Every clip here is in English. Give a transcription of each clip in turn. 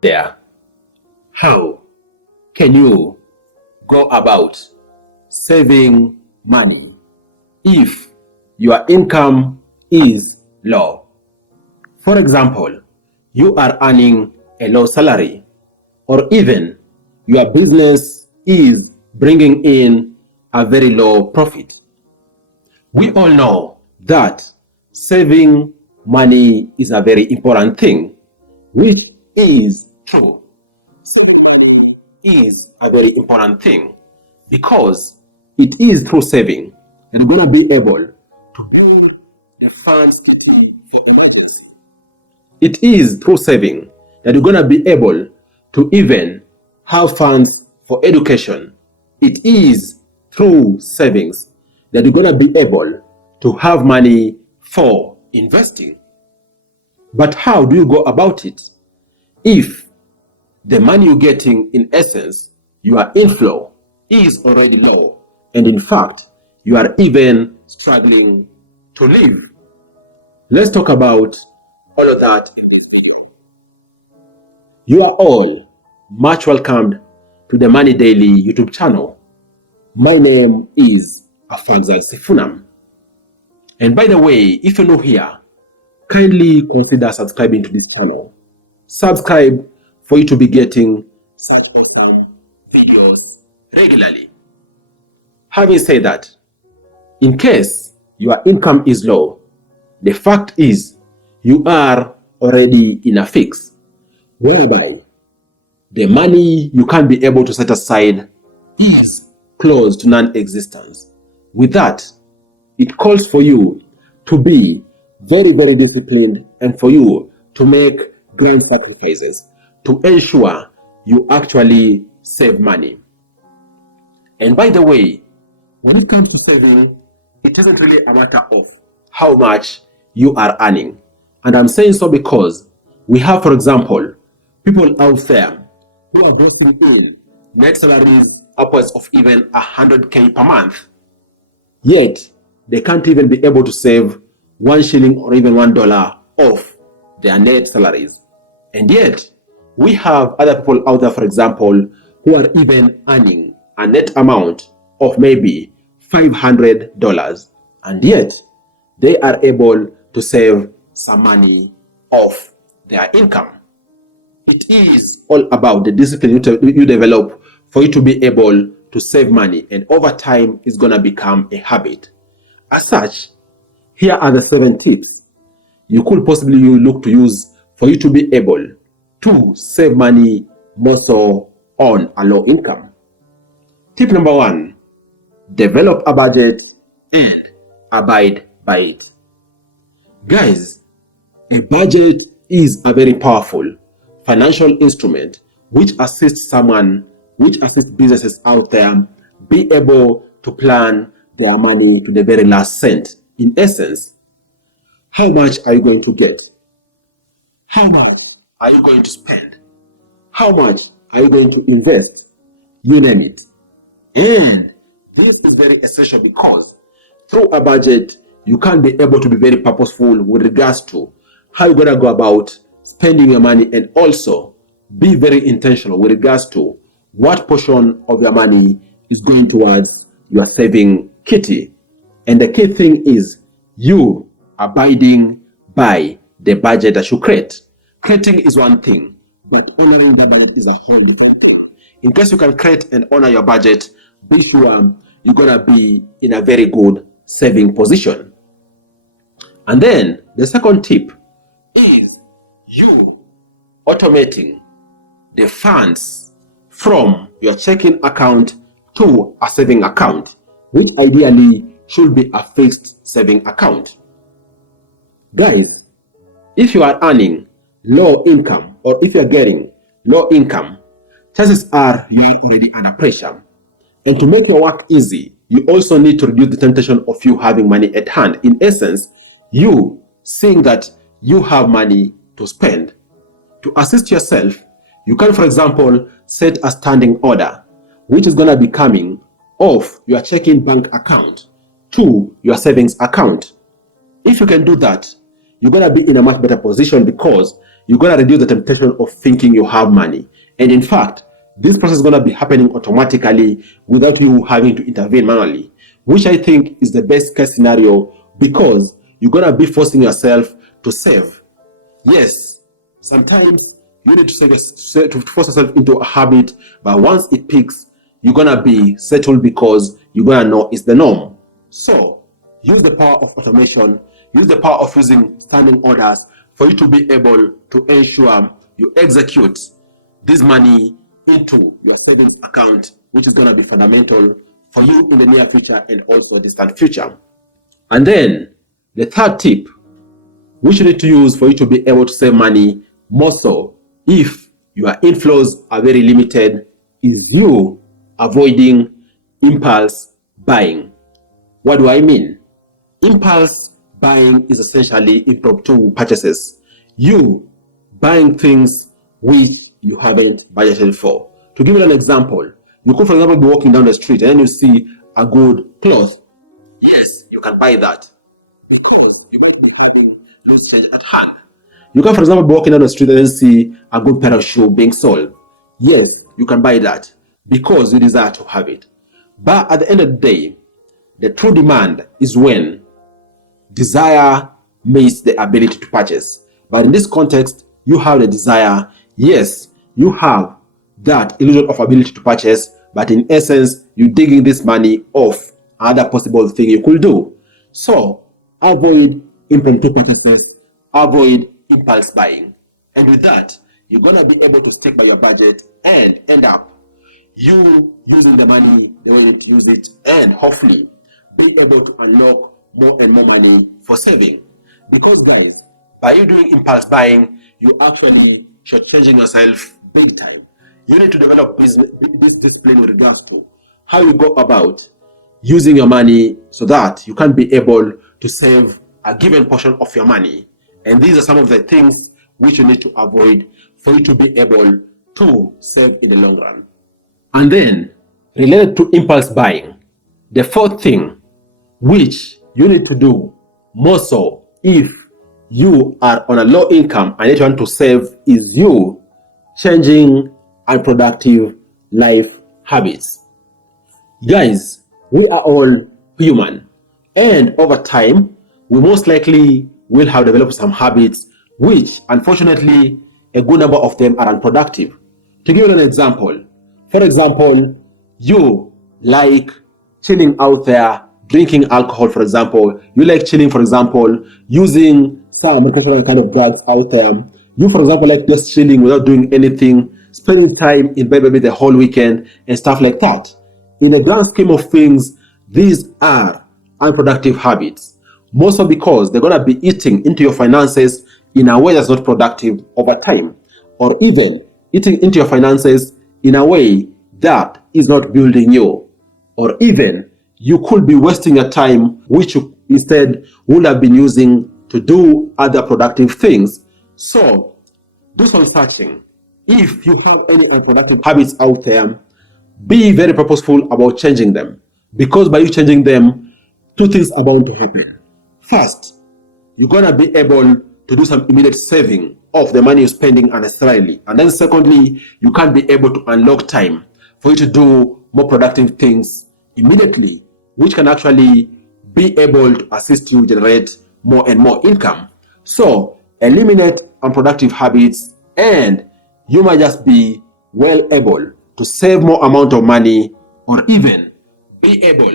there. How can you go about saving money if your income is low? For example, you are earning a low salary, or even your business is bringing in a very low profit. We all know that saving money is a very important thing, which is true. Is a very important thing because it is through saving that you're going to be able to build the funds for emergency. It is through saving that you're going to be able to even have funds for education. It is through savings that you're going to be able to have money for investing. But how do you go about it if the money you're getting, in essence, your inflow is already low, and in fact, you are even struggling to live? Let's talk about all of that. You are all much welcomed to the Money Daily YouTube channel. My name is Afagzal Sifunam. And by the way, if you're new here, kindly consider subscribing to this channel. Subscribe for you to be getting such awesome videos regularly. Having said that, in case your income is low, the fact is you are already in a fix whereby the money you can't be able to set aside is close to non-existence. With that, it calls for you to be very, very disciplined and for you to make great sacrifices to ensure you actually save money. And by the way, when it comes to saving, it isn't really a matter of how much you are earning. And I'm saying so because we have, for example, people out there who are getting in net salaries upwards of even 100K per month. Yet, they can't even be able to save 1 shilling or even $1 of their net salaries. And yet, we have other people out there, for example, who are even earning a net amount of maybe $500, and yet they are able to save some money off their income. It is all about the discipline you develop for you to be able to save money, and over time it's going to become a habit. As such, here are the 7 tips you could possibly look to use for you to be able to save money more so on a low income. Tip number 1, develop a budget and abide by it. Guys, a budget is a very powerful financial instrument which assists businesses out there be able to plan their money to the very last cent. In essence, how much are you going to get? How much are you going to spend? How much are you going to invest? You name it. And this is very essential because through a budget, you can be able to be very purposeful with regards to how you're going to go about spending your money, and also be very intentional with regards to what portion of your money is going towards your saving kitty. And the key thing is you abiding by the budget that you create. Creating is one thing, but honoring the budget is a whole different thing. In case you can create and honor your budget, be sure you're going to be in a very good saving position. And then the second tip is you automating the funds from your checking account to a saving account, which ideally should be a fixed saving account. Guys, if you are earning low income, or if you're getting low income, chances are you're already under pressure. And to make your work easy, you also need to reduce the temptation of you having money at hand. In essence, you seeing that you have money to spend. To assist yourself, you can, for example, set a standing order, which is going to be coming off your checking bank account to your savings account. If you can do that, you're going to be in a much better position because you're going to reduce the temptation of thinking you have money. And in fact, this process is going to be happening automatically without you having to intervene manually, which I think is the best case scenario, because you're going to be forcing yourself to save. Yes, sometimes you need to force yourself into a habit, but once it peaks, you're going to be settled because you're going to know it's the norm. So use the power of automation, use the power of using standing orders for you to be able to ensure you execute this money into your savings account, which is going to be fundamental for you in the near future and also the distant future. And then the third tip, which you need to use for you to be able to save money more so if your inflows are very limited, is you avoiding impulse buying. What do I mean? Impulse buying is essentially impromptu purchases. You buying things which you haven't budgeted for. To give you an example, you could, for example, be walking down the street and then you see a good cloth. Yes, you can buy that because you might be having loose change at hand. You can, for example, be walking down the street and then see a good pair of shoes being sold. Yes, you can buy that because you desire to have it. But at the end of the day, the true demand is when desire meets the ability to purchase. But in this context, you have the desire. Yes, you have that illusion of ability to purchase, but in essence, you're digging this money off other possible thing you could do. So avoid impromptu purchases, avoid impulse buying. And with that, you're going to be able to stick by your budget and end up you using the money the way you use it, and hopefully be able to unlock more and more money for saving. Because guys, by you doing impulse buying, you actually shortchanging yourself big time. You need to develop this discipline with regards to how you go about using your money so that you can be able to save a given portion of your money. And these are some of the things which you need to avoid for you to be able to save in the long run. And then, related to impulse buying, the fourth thing which you need to do more so if you are on a low income and you want to save is you changing unproductive life habits. Guys, we are all human, and over time, we most likely will have developed some habits which, unfortunately, a good number of them are unproductive. To give you an example, for example, you like chilling out there, drinking alcohol, for example. You like chilling, for example, using some recreational kind of drugs out there. You, for example, like just chilling without doing anything, spending time in bed maybe the whole weekend and stuff like that. In the grand scheme of things, these are unproductive habits. Mostly because they're going to be eating into your finances in a way that's not productive over time, or even eating into your finances in a way that is not building you, or even you could be wasting your time which you instead would have been using to do other productive things. So do some searching. If you have any unproductive habits out there, be very purposeful about changing them, because by you changing them, two things are bound to happen. First, you're going to be able to do some immediate saving of the money you're spending unnecessarily. And then secondly, you can be able to unlock time for you to do more productive things immediately, which can actually be able to assist you generate more and more income. So eliminate unproductive habits and you might just be well able to save more amount of money, or even be able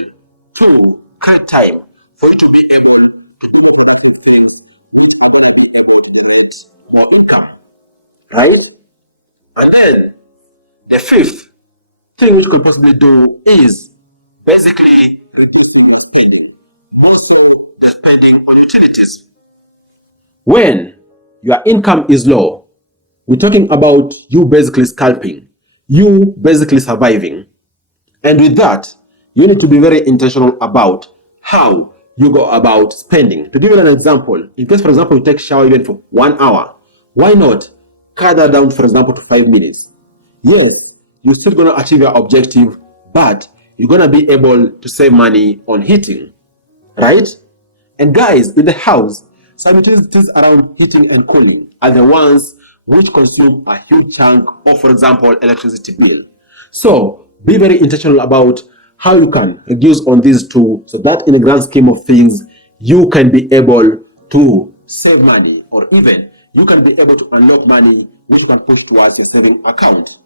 to cut time for you to be able to do productive things which are going to be able to generate more income, right? And then the fifth thing which you could possibly do is basically reducing your spending, more so the spending on utilities. When your income is low, we're talking about you basically scalping, you basically surviving. And with that, you need to be very intentional about how you go about spending. To give you an example, in case, for example, you take shower even for 1 hour, why not cut that down, for example, to 5 minutes? Yes, you're still going to achieve your objective, but you're going to be able to save money on heating, right? And guys, in the house, some utilities around heating and cooling are the ones which consume a huge chunk of, for example, electricity bill. So be very intentional about how you can reduce on these two, so that in the grand scheme of things, you can be able to save money, or even you can be able to unlock money which you can push towards your saving account.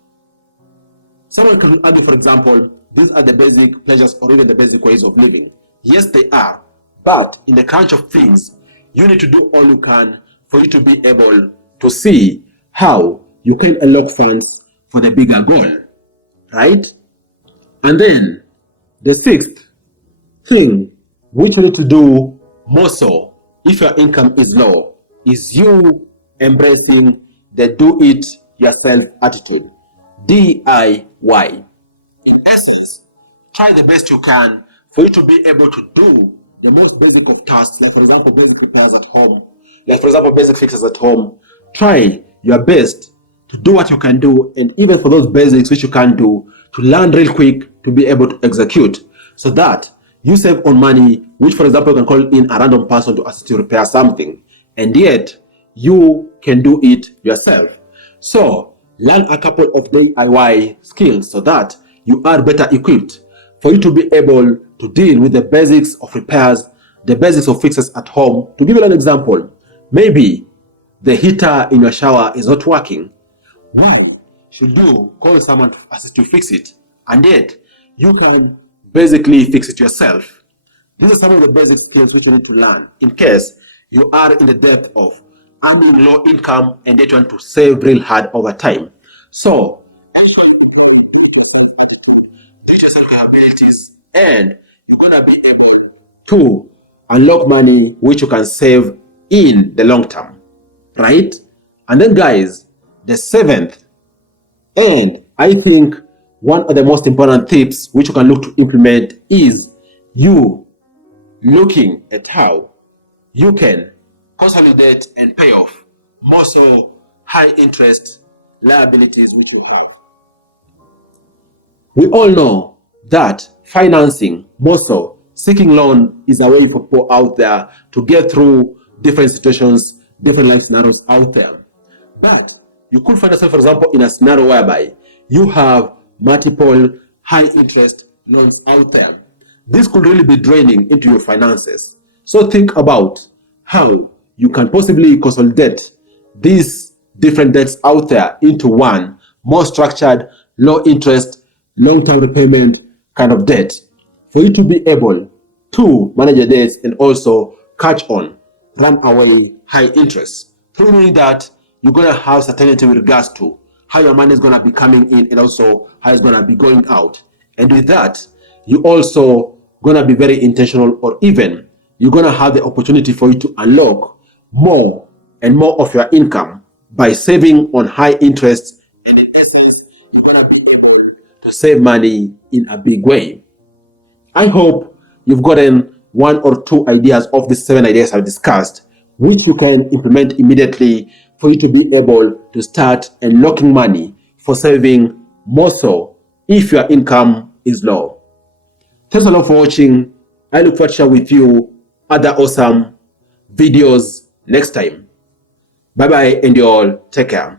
Someone can argue, for example, these are the basic pleasures or even the basic ways of living. Yes, they are. But in the crunch of things, you need to do all you can for you to be able to see how you can unlock funds for the bigger goal, right? And then the sixth thing which you need to do more so if your income is low is you embracing the do it yourself attitude, DIY. In essence, try the best you can for you to be able to do the most basic of tasks, like for example, basic repairs at home, like for example, basic fixes at home. Try your best to do what you can do, and even for those basics which you can't do, to learn real quick to be able to execute, so that you save on money, which for example, you can call in a random person to assist you repair something, and yet you can do it yourself. So learn a couple of DIY skills so that you are better equipped for you to be able to deal with the basics of repairs, the basics of fixes at home. To give you an example, maybe the heater in your shower is not working. Well, should you call someone to assist you fix it, and yet you can basically fix it yourself. These are some of the basic skills which you need to learn in case you are in the depth of earning low income and yet you want to save real hard over time. So actually teach yourself capabilities, and you're gonna be able to unlock money which you can save in the long term, right? And then guys, the seventh, and I think one of the most important tips which you can look to implement is you looking at how you can consolidate and pay off more so high interest liabilities which you have. We all know that financing, more so seeking loan, is a way for people out there to get through different situations, different life scenarios out there. But you could find yourself, for example, in a scenario whereby you have multiple high interest loans out there. This could really be draining into your finances. So think about how you can possibly consolidate these different debts out there into one more structured, low interest, long-term repayment kind of debt, for you to be able to manage your debts and also catch on runaway high interest. Proving that you're going to have certainty with regards to how your money is going to be coming in and also how it's going to be going out. And with that, you also going to be very intentional, or even you're going to have the opportunity for you to unlock more and more of your income by saving on high interest. And in essence, you're going to be able to save money in a big way. I hope you've gotten one or two ideas of the 7 ideas I've discussed, which you can implement immediately for you to be able to start unlocking money for saving more so if your income is low. Thanks a lot for watching. I look forward to share with you other awesome videos next time. Bye bye, and you all take care.